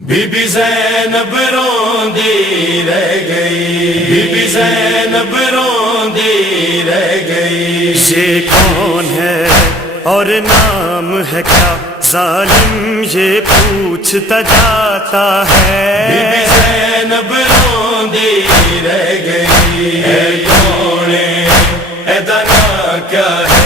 Be be زینب روندی رہ گئی، بی بی زینب روندی رہ گئی۔ یہ کون ہے اور نام ہے کیا، ظالم یہ پوچھتا جاتا ہے۔ بی بی زینب روندی رہ گئی، اے کونے اے دنا کیا ہے،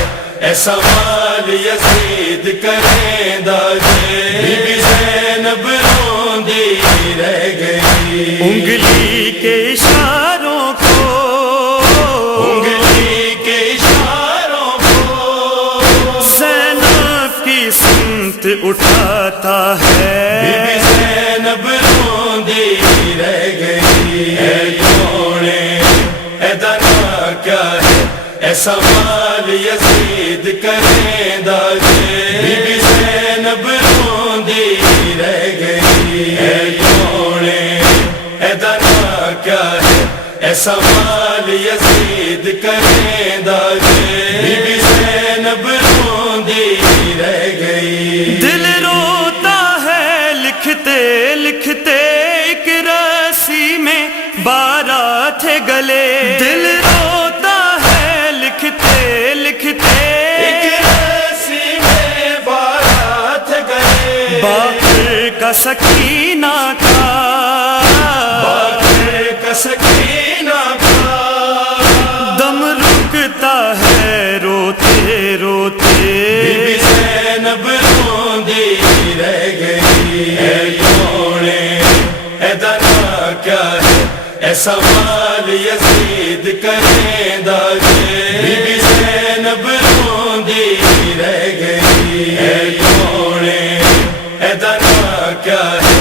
اے سوال یزید کریں داجے۔ بی بی زینب روندی رہ گئی، انگلی کے اشاروں کو، انگلی کے اشاروں کو زینب کی سمت اٹھاتا ہے۔ بی بی زینب روندی رہ گئی، اے کونے اے دنا کیا ہے، اے سوال یزید کریں داجے۔ بی بی زینب روندی رہ گئی، اے کونے اے دنا کیا ہے، اے سوال یزید کریں داجے۔ بی بی زینب روندی رہ گئی، دل روتا ہے لکھتے لکھتے ایک رسی میں 12 تھے گلے۔ دل روتا ہے لکھتے لکھتے ایک رسی میں 12 تھے گلے۔ باقر کا سکینہ کا، باقر کا سکینہ کا دم رکتا ہے روتے روتے۔ بی بی زینب روندی رہ گئی، اے کونے اے دنا کیا ہے، اے سوال یزید کریں داجے۔ بی بی زینب روندی رہ گئی، اے کونے اے دنا کیا ہے،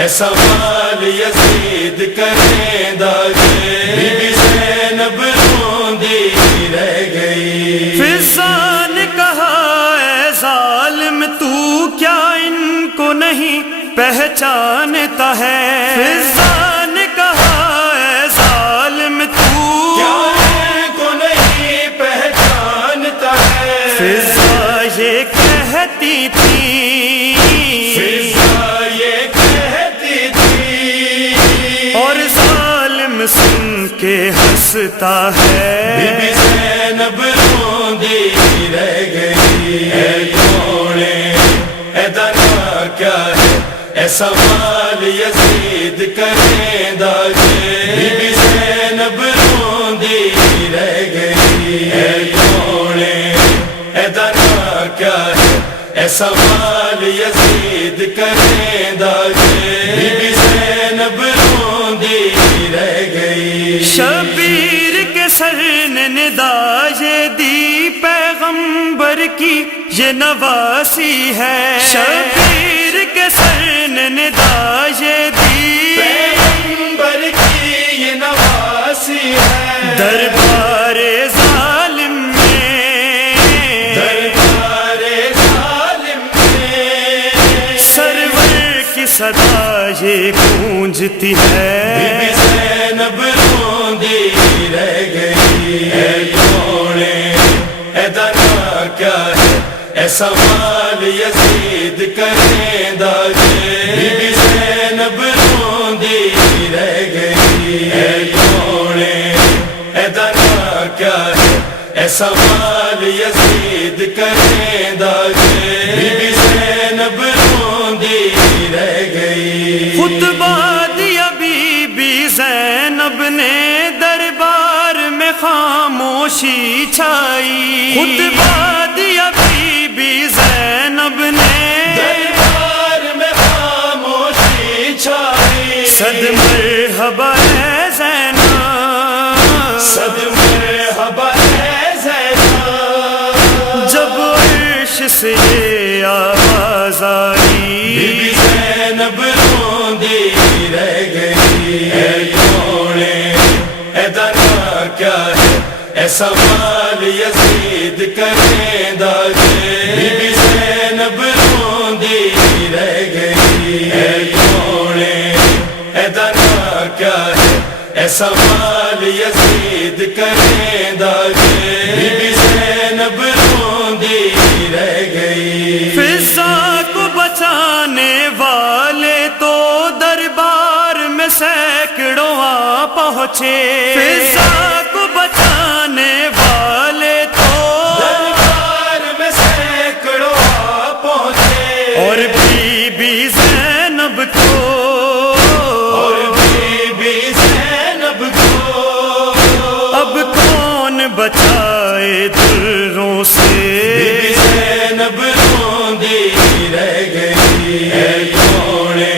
اے سوال یزید کریں داجے۔ بی بی زینب روندی رہ گئی، فضا نے کہا اے ظالم تو کیا ان کو نہیں پہچانتا ہے۔ فضا نے کہا اے ظالم تو کیا ان کو نہیں پہچانتا ہے۔ فضا یہ کہتی تھی، فضا یہ کہتی تھی، اور ظالم سن کے ہنستا بی بی ہے۔ زینب روندی رہ گئی، اے کونے اے دنا کیا ہے، اے سوال یزید کریں داجے۔ بی بی زینب روندی رہ گئی، اے کونے اے دنا کیا ہے، اے سوال یزید کریں داجے۔ بی بی زینب روندی رہ گئی، شبیر کے سر نے ندا یہ دی پیغمبر کی یہ نواسی ہے۔ شبیر کے سر نے ندا یہ دی پیغمبر کی یہ نواسی ہے۔ دربار ظالم میں، دربار ظالم میں سرور کی صدا یہ گونجتی بی ہے۔ بی زینب روندی رہ گئی، اے کونے اے دنا کیا ہے، اے سوال یزید کریں داجے۔ بی بی زینب روندی رہ گئی، اے کونے اے دنا کیا ہے، اے سوال یزید کریں داجے۔ بی بی زینب روندی رہ گئی، خطبہ دیا بی بی زینب نے دربار میں خاموشی چھائی۔ خطبہ دیا بی بی زینب نے دربار میں خاموشی چھائی۔ صد مرحبا ہے زینب، صد مرحبا ہے زینب، جب عرش سے یہ آواز آئی۔ بی بی زینب روندی رہ گئی، اے کونے اے دنا کیا ہے، اے سوال یزید کریں داجے۔ بی بی زینب روندی رہ گئی، اے کونے اے دنا کیا ہے، اے سوال یزید کریں داجے۔ بی بی زینب روندی رہ گئی، فضا کو بچانے والے تو سینکڑوں آ پہنچے، فضا کو بچانے والے تو دربار میں سینکڑوں آ پہنچے، اور بی بی زینب کو، اور بی بی زینب کو اب کون بچائے دروں سے، بی بی زینب روندی رہ گئی، اے کونے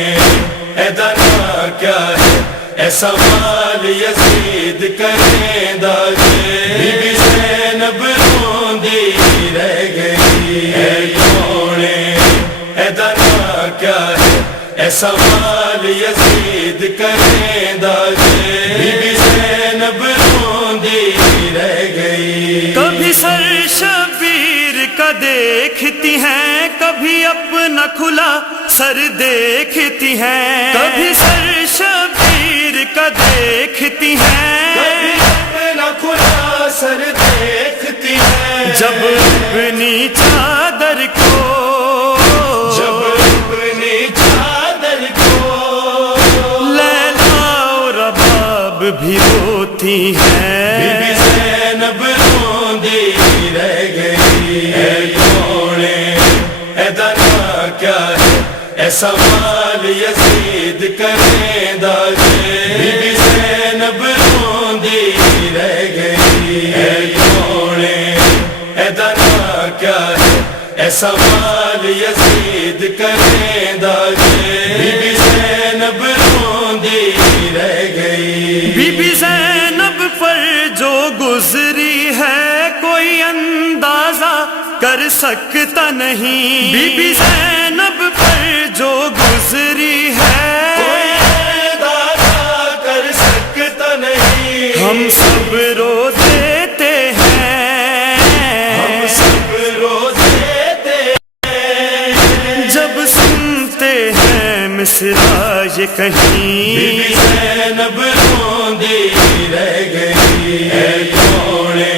اے دنا کیا ہے اے سوال یزید کریں داجے، بی بی زینب روندی رہ گئی، اے کونے اے دنا کیا ہے اے سوال یزید کریں داجے، بی بی زینب روندی رہ گئی۔ کبھی سر شبیر کا دیکھتی ہیں، کبھی اپنا کھلا سر دیکھتی ہیں، کبھی سر شبیر کا دیکھتی ہیں، کبھی اپنا کھلا سر دیکھتی ہے، جب اپنی چادر کو، جب اپنی چادر کو لیلا اور رباب بھی روتی ہیں، بی بی زینب روندی رہ گئی، اے کونے اے دنا کیا ہے اے سوال یزید کریں داجے، بی بی زینب روندی رہ گئی، اے کونے اے دنا کیا ہے اے سوال یزید کریں داجے، بی بی زینب روندی رہ گئی۔ بی بی زینب پر جو گزری ہے کوئی اندازہ کر سکتا نہیں، بی بی زینب پر جو گزری ہے کوئی اندازہ کر سکتا نہیں، ہم سب رو دیتے ہیں، ہم سب رو دیتے ہیں، جب سنتے ہیں مصرع یہ کہیں، بی بی زینب روندی رہ گئی، اے کونے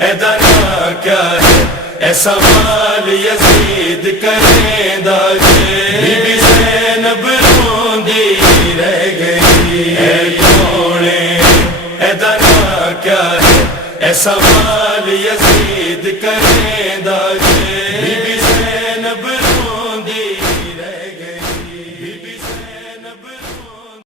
اے دنا کیا ہے اے سوال یزید کریں داجے، بی بی زینب روندی رہ گئی، اے کونے اے دنا کیا ہے اے سوال یزید کریں